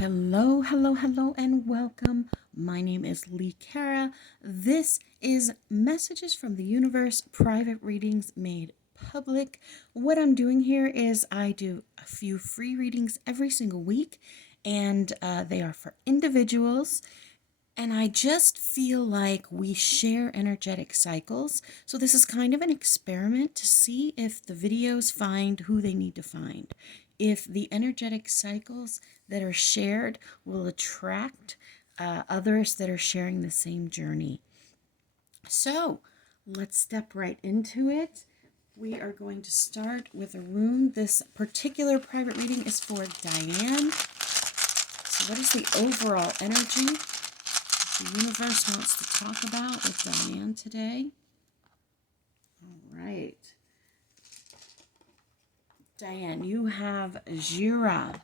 Hello, hello, hello, and welcome. My name is Lee Cara. This is Messages from the Universe, private readings made public. What I'm doing here is I do a few free readings every single week, and they are for individuals. And I just feel like we share energetic cycles. So this is kind of an experiment to see if the videos find who they need to find. If the energetic cycles that are shared will attract others that are sharing the same journey. So let's step right into it. We are going to start with a rune. This particular private reading is for Diane. So what is the overall energy the universe wants to talk about with Diane today? All right. Diane, you have Jira.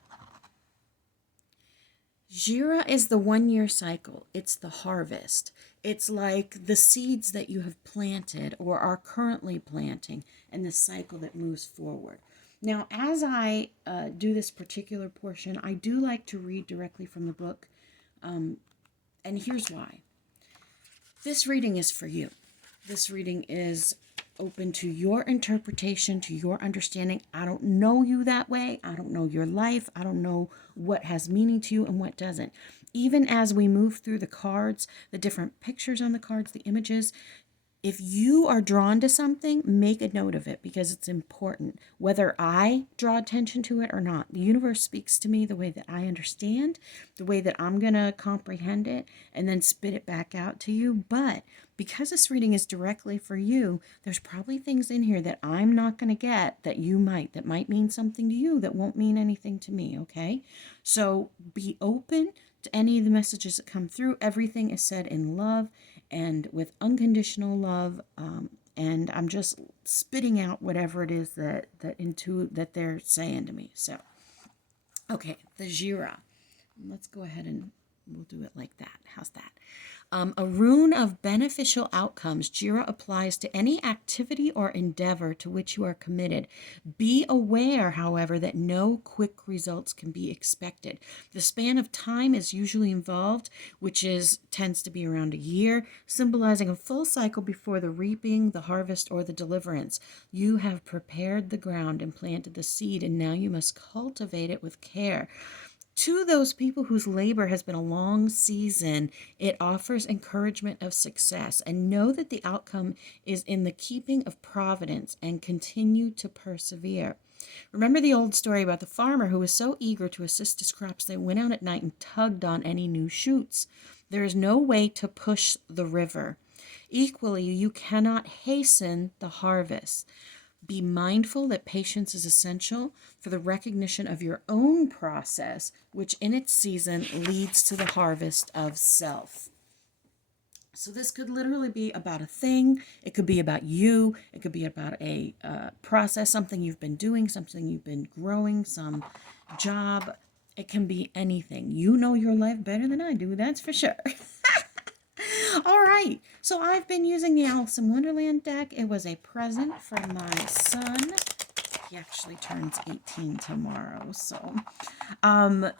Jira is the 1-year cycle. It's the harvest. It's like the seeds that you have planted or are currently planting and the cycle that moves forward. Now, as I do this particular portion, I do like to read directly from the book. And here's why. This reading is for you. This reading is open to your interpretation, to your understanding. I don't know you that way. I don't know your life. I don't know what has meaning to you and what doesn't. Even as we move through the cards, the different pictures on the cards, the images, if you are drawn to something, make a note of it because it's important. Whether I draw attention to it or not, the universe speaks to me the way that I understand, the way that I'm going to comprehend it, and then spit it back out to you. But because this reading is directly for you, there's probably things in here that I'm not going to get that might mean something to you that won't mean anything to me, okay? So be open to any of the messages that come through. Everything is said in love and with unconditional love, and I'm just spitting out whatever it is that they're saying to me. So, okay, the Jira. Let's go ahead and we'll do it like that. How's that? A rune of beneficial outcomes. Jira applies to any activity or endeavor to which you are committed. Be aware, however, that no quick results can be expected. The span of time is usually involved, which tends to be around a year, symbolizing a full cycle before the reaping, the harvest, or the deliverance. You have prepared the ground and planted the seed, and now you must cultivate it with care. To those people whose labor has been a long season, it offers encouragement of success, and know that the outcome is in the keeping of providence, and continue to persevere. Remember the old story about the farmer who was so eager to assist his crops they went out at night and tugged on any new shoots. There is no way to push the river. Equally, you cannot hasten the harvest. Be mindful that patience is essential for the recognition of your own process, which in its season leads to the harvest of self. So this could literally be about a thing. It could be about you. It could be about a process, something you've been doing, something you've been growing, some job. It can be anything. You know your life better than I do, that's for sure. All right, so I've been using the Alice in Wonderland deck. It was a present from my son. He actually turns 18 tomorrow, so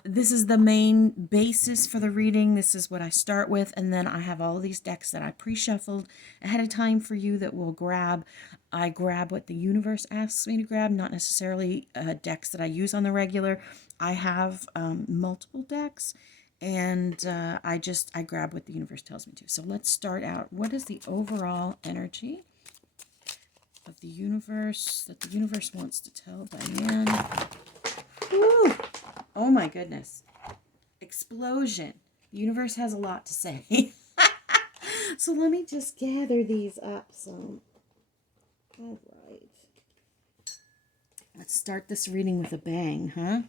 this is the main basis for the reading. This is what I start with, and then I have all of these decks that I pre-shuffled ahead of time for you that we'll grab. I grab what the universe asks me to grab, not necessarily decks that I use on the regular. I have multiple decks, and I grab what the universe tells me to. So let's start out. What is the overall energy of the universe that the universe wants to tell Diane? Woo! Oh my goodness. Explosion. The universe has a lot to say. So let me just gather these up. So, all right. Let's start this reading with a bang, huh?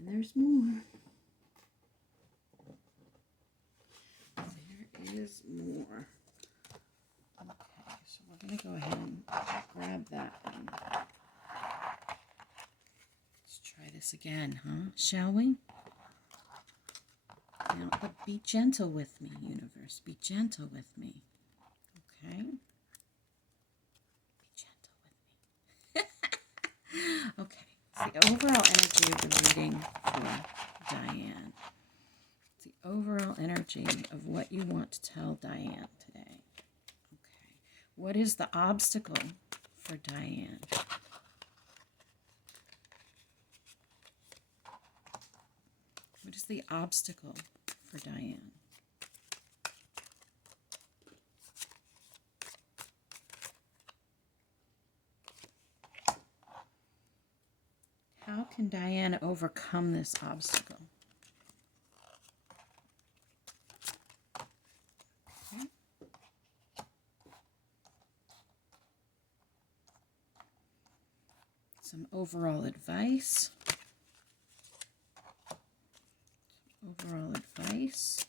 There's more. There is more. Okay, so we're going to go ahead and grab that one. Let's try this again, huh? Shall we? Now, but be gentle with me, universe. Be gentle with me. Okay? Be gentle with me. Okay. So the overall energy of the reading for Diane. The overall energy of what you want to tell Diane today. Okay. What is the obstacle for Diane? What is the obstacle for Diane? How can Diane overcome this obstacle? Okay. Some overall advice. Overall advice.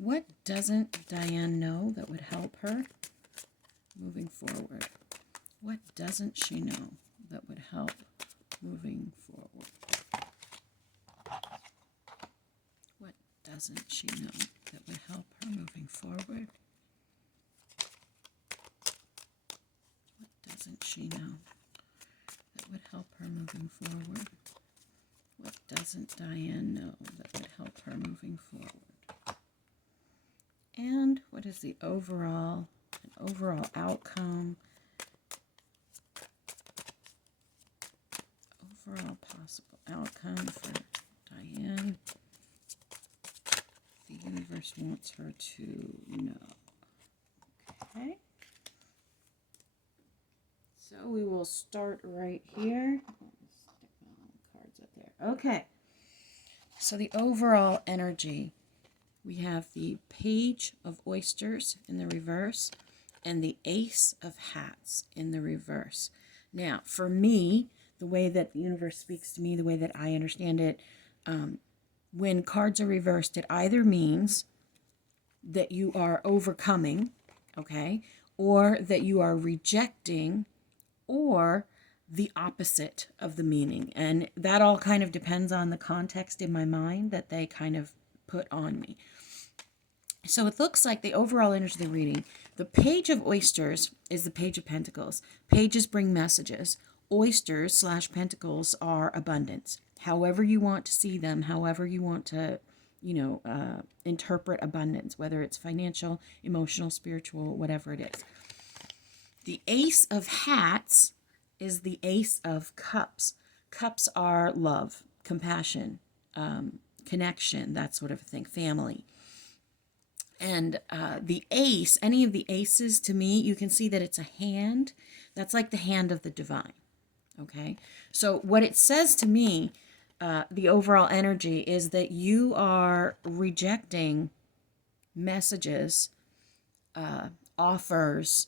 What doesn't Diane know that would help her moving forward? What doesn't she know that would help moving forward? What doesn't she know that would help her moving forward? What doesn't she know that would help her moving forward? What doesn't Diane know that would help her moving forward? And what is the overall outcome? Overall possible outcome for Diane. The universe wants her to know. Okay. So we will start right here. Stick my cards up there. Okay. So the overall energy. We have the Page of Oysters in the reverse and the Ace of Hats in the reverse. Now, for me, the way that the universe speaks to me, the way that I understand it, when cards are reversed, it either means that you are overcoming, okay, or that you are rejecting, or the opposite of the meaning. And that all kind of depends on the context in my mind that they kind of put on me. So it looks like the overall energy of the reading, the Page of Oysters is the Page of Pentacles. Pages bring messages. Oysters / Pentacles are abundance. However you want to see them, however you want to, interpret abundance, whether it's financial, emotional, spiritual, whatever it is. The Ace of Hats is the Ace of Cups. Cups are love, compassion, connection, that sort of thing, family. And the ace, any of the aces to me, you can see that it's a hand. That's like the hand of the divine. Okay. So what it says to me, the overall energy is that you are rejecting messages, offers,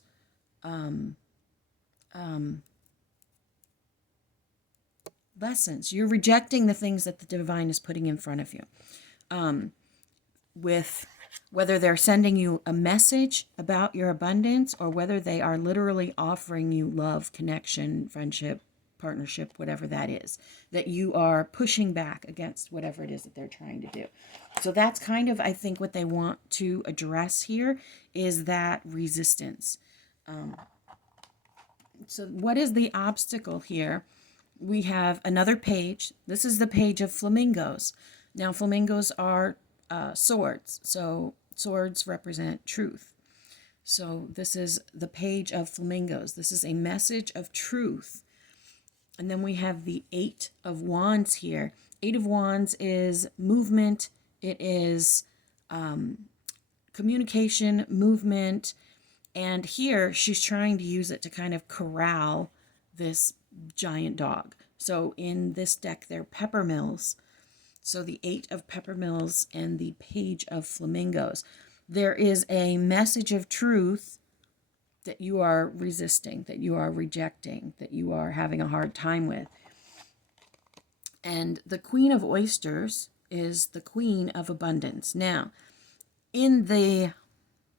lessons. You're rejecting the things that the divine is putting in front of you. With whether they're sending you a message about your abundance or whether they are literally offering you love, connection, friendship, partnership, whatever that is, that you are pushing back against whatever it is that they're trying to do. So that's kind of, I think, what they want to address here is that resistance. So what is the obstacle here? We have another page. This is the Page of Flamingos. Now, flamingos are swords. So swords represent truth. So this is the Page of Flamingos. This is a message of truth. And then we have the Eight of Wands here. Eight of Wands is movement. It is communication, movement. And here she's trying to use it to kind of corral this giant dog. So in this deck, they're peppermills. So the Eight of Peppermills and the Page of Flamingos. There is a message of truth that you are resisting, that you are rejecting, that you are having a hard time with. And the Queen of Oysters is the Queen of Abundance. Now, in the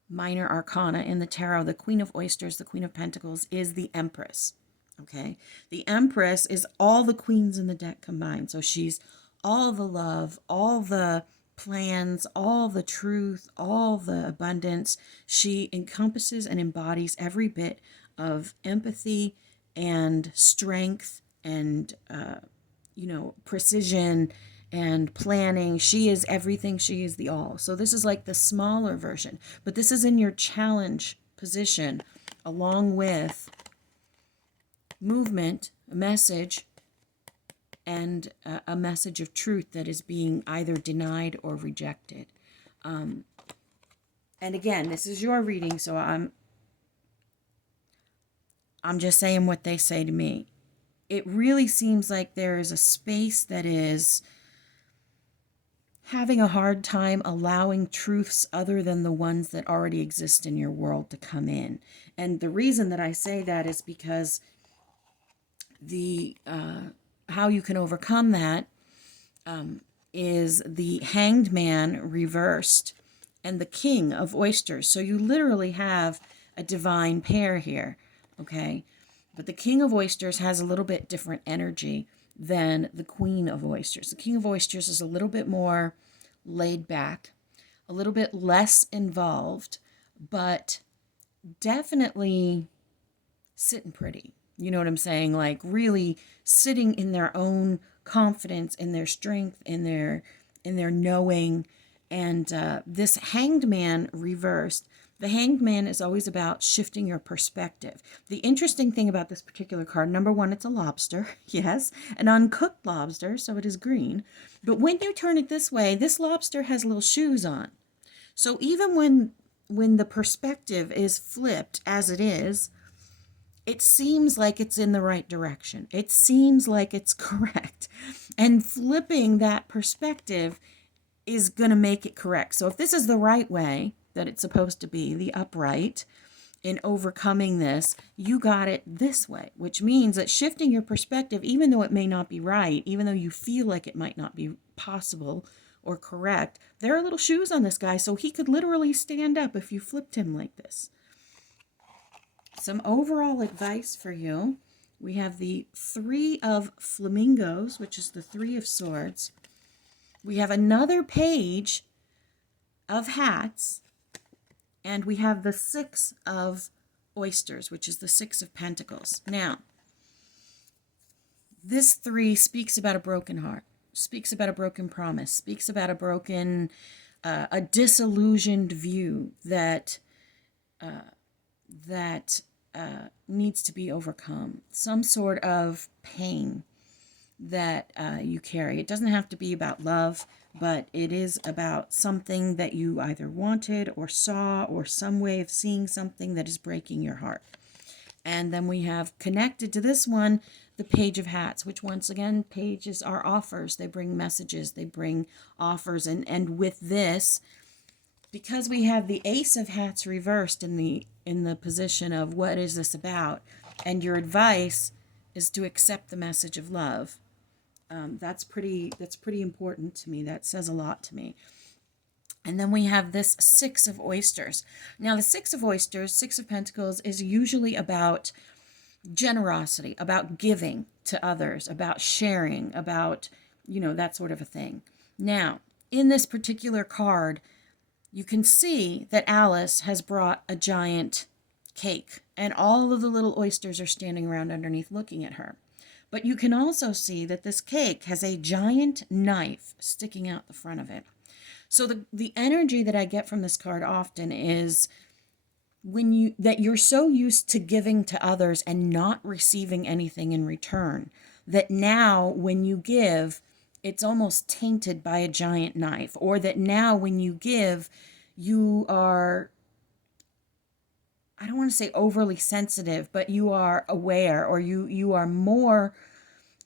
minor arcana, in the tarot, the Queen of Oysters, the Queen of Pentacles, is the Empress. Okay? The Empress is all the queens in the deck combined. So she's all the love, all the plans, all the truth, all the abundance. She encompasses and embodies every bit of empathy and strength and, precision and planning. She is everything. She is the all. So this is like the smaller version, but this is in your challenge position, along with movement, a message, and a message of truth that is being either denied or rejected. And again, this is your reading, so I'm just saying what they say to me. It really seems like there is a space that is having a hard time allowing truths other than the ones that already exist in your world to come in. And the reason that I say that is because the how you can overcome that is the Hanged Man reversed and the King of Oysters. So you literally have a divine pair here, okay? But the King of Oysters has a little bit different energy than the Queen of Oysters. The King of Oysters is a little bit more laid back, a little bit less involved, but definitely sitting pretty. You know what I'm saying? Like really sitting in their own confidence, in their strength, in their knowing. And this Hanged Man reversed. The Hanged Man is always about shifting your perspective. The interesting thing about this particular card, number one, it's a lobster. Yes, an uncooked lobster, so it is green. But when you turn it this way, this lobster has little shoes on. So even when the perspective is flipped as it is, it seems like it's in the right direction. It seems like it's correct. And flipping that perspective is going to make it correct. So if this is the right way that it's supposed to be, the upright, in overcoming this, you got it this way, which means that shifting your perspective, even though it may not be right, even though you feel like it might not be possible or correct, there are little shoes on this guy, so he could literally stand up if you flipped him like this. Some overall advice for you. We have the Three of Flamingos, which is the Three of Swords. We have another page of hats, and we have the Six of Oysters, which is the Six of Pentacles. Now, this three speaks about a broken heart, speaks about a broken promise, speaks about a broken, a disillusioned view that needs to be overcome. Some sort of pain that you carry. It doesn't have to be about love, but it is about something that you either wanted or saw, or some way of seeing something that is breaking your heart. And then we have connected to this one, the Page of Hats, which once again, pages are offers. They bring messages, they bring offers. And with this, because we have the Ace of Hats reversed in the position of what is this about, and your advice is to accept the message of love. That's pretty important to me. That says a lot to me. And then we have this Six of Oysters. Now, the Six of Oysters, Six of Pentacles, is usually about generosity, about giving to others, about sharing, about, that sort of a thing. Now, in this particular card, you can see that Alice has brought a giant cake, and all of the little oysters are standing around underneath looking at her. But you can also see that this cake has a giant knife sticking out the front of it. So the energy that I get from this card often is that you're so used to giving to others and not receiving anything in return, that now when you give, it's almost tainted by a giant knife, or that now when you give, you are, I don't want to say overly sensitive, but you are aware, or you are more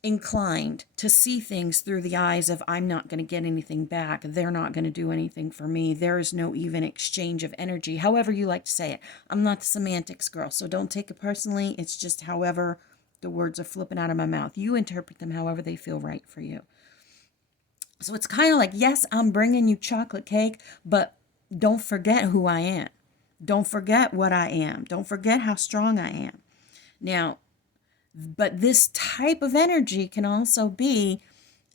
inclined to see things through the eyes of, I'm not going to get anything back. They're not going to do anything for me. There is no even exchange of energy, however you like to say it. I'm not the semantics girl, so don't take it personally. It's just however the words are flipping out of my mouth. You interpret them however they feel right for you. So it's kind of like, yes, I'm bringing you chocolate cake, but don't forget who I am. Don't forget what I am. Don't forget how strong I am. Now, but this type of energy can also be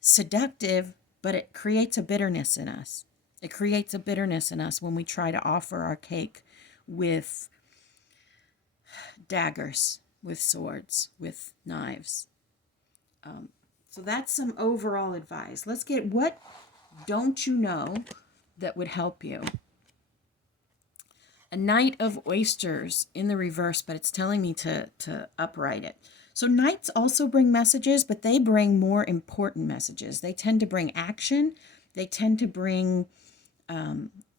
seductive, but it creates a bitterness in us. It creates a bitterness in us when we try to offer our cake with daggers, with swords, with knives. So that's some overall advice. Let's get, what don't you know that would help you? A Knight of Oysters in the reverse, but it's telling me to upright it. So knights also bring messages, but they bring more important messages. They tend to bring action. They tend to bring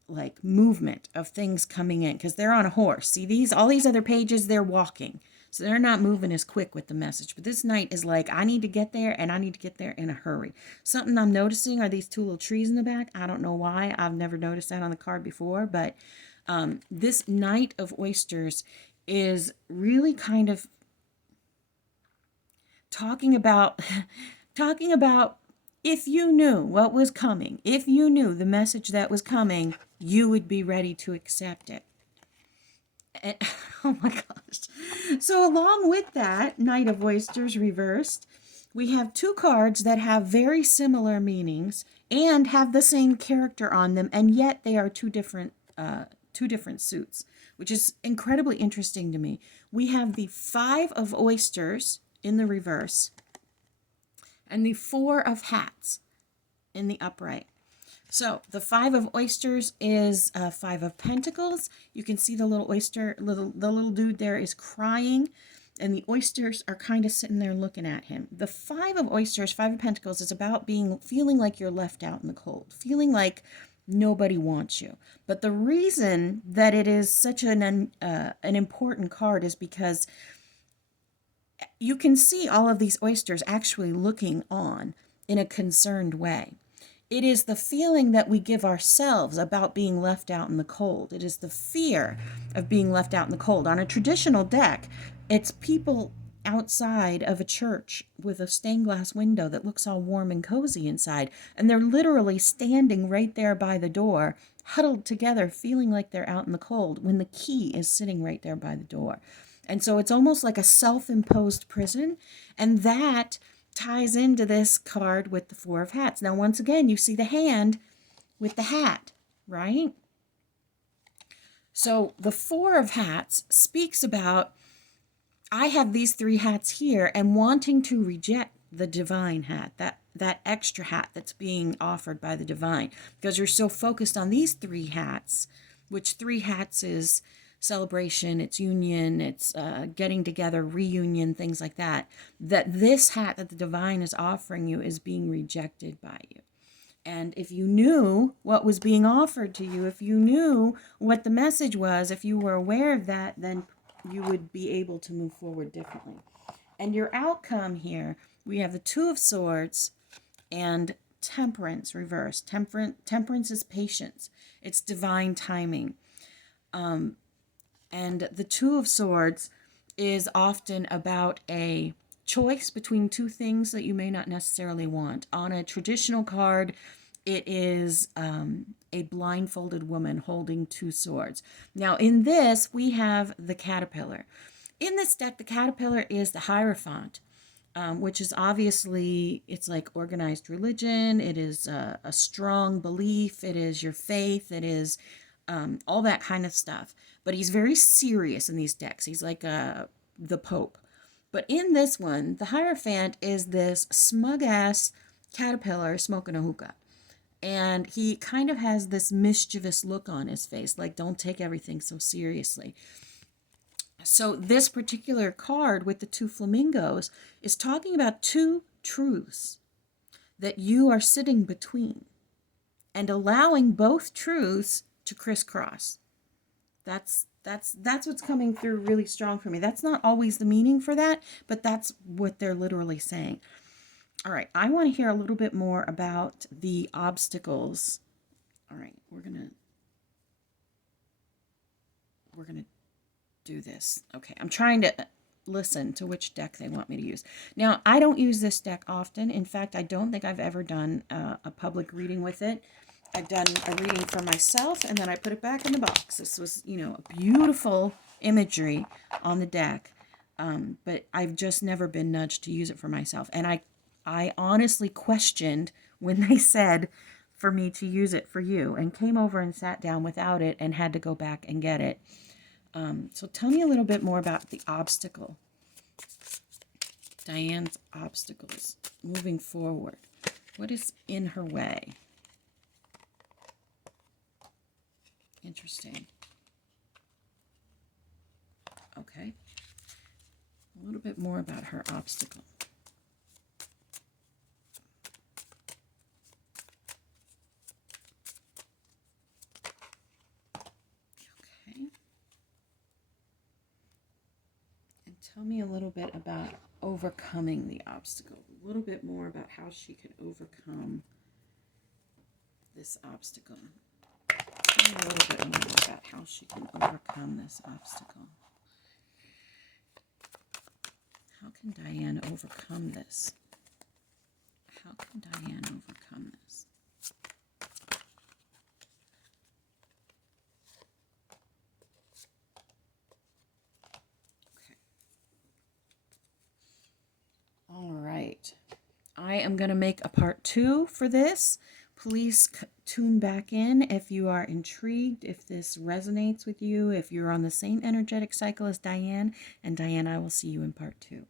like movement of things coming in, because they're on a horse. See, all these other pages, they're walking. So they're not moving as quick with the message. But this knight is like, I need to get there, and I need to get there in a hurry. Something I'm noticing are these two little trees in the back. I don't know why. I've never noticed that on the card before, but this Knight of Oysters is really kind of talking about if you knew what was coming, if you knew the message that was coming, you would be ready to accept it. And, oh my gosh. So along with that, Knight of Oysters reversed, we have two cards that have very similar meanings and have the same character on them, and yet they are two different suits, which is incredibly interesting to me. We have the Five of Oysters in the reverse and the Four of Hats in the upright. So the Five of Oysters is Five of Pentacles. You can see the little oyster, the little dude there is crying, and the oysters are kind of sitting there looking at him. The Five of Oysters, Five of Pentacles, is about feeling like you're left out in the cold, feeling like nobody wants you. But the reason that it is such an important card is because you can see all of these oysters actually looking on in a concerned way. It is the feeling that we give ourselves about being left out in the cold. It is the fear of being left out in the cold. On a traditional deck, it's people outside of a church with a stained glass window that looks all warm and cozy inside, and they're literally standing right there by the door, huddled together, feeling like they're out in the cold when the key is sitting right there by the door. And so it's almost like a self-imposed prison, and that ties into this card with the Four of Hats. Now, once again, you see the hand with the hat, right? So the Four of Hats speaks about, I have these three hats here, and wanting to reject the divine hat, that extra hat that's being offered by the divine, because you're so focused on these three hats, which three hats is celebration, it's union, it's getting together, reunion, things like that, that this hat that the divine is offering you is being rejected by you. And if you knew what was being offered to you, if you knew what the message was, if you were aware of that, then you would be able to move forward differently. And your outcome here, we have the Two of Swords and Temperance reversed. Temperance is patience. It's divine timing. And the Two of Swords is often about a choice between two things that you may not necessarily want. On a traditional card, it is a blindfolded woman holding two swords. Now, in this, we have the Caterpillar. In this deck, the Caterpillar is the Hierophant, which is obviously, it's like organized religion. It is a strong belief. It is your faith. It is all that kind of stuff. But he's very serious in these decks. He's like the Pope. But in this one, the Hierophant is this smug-ass caterpillar smoking a hookah. And he kind of has this mischievous look on his face, like, don't take everything so seriously. So this particular card with the two flamingos is talking about two truths that you are sitting between and allowing both truths to crisscross. That's what's coming through really strong for me. That's not always the meaning for that, but that's what they're literally saying. All right, I want to hear a little bit more about the obstacles. All right, we're gonna do this. Okay, I'm trying to listen to which deck they want me to use. Now, I don't use this deck often. In fact, I don't think I've ever done a public reading with it. I've done a reading for myself, and then I put it back in the box. This was, a beautiful imagery on the deck, but I've just never been nudged to use it for myself. And I I honestly questioned when they said for me to use it for you, and came over and sat down without it and had to go back and get it. So tell me a little bit more about the obstacle. Diane's obstacles moving forward. What is in her way? Interesting. Okay. A little bit more about her obstacle. Okay. And tell me a little bit about overcoming the obstacle. A little bit more about how she can overcome this obstacle. Tell me a little bit more about how she can overcome this obstacle. How can Diane overcome this? How can Diane overcome this? Okay. All right. I am going to make a part 2 for this. Please tune back in if you are intrigued, if this resonates with you, if you're on the same energetic cycle as Diane. And Diane, I will see you in part 2.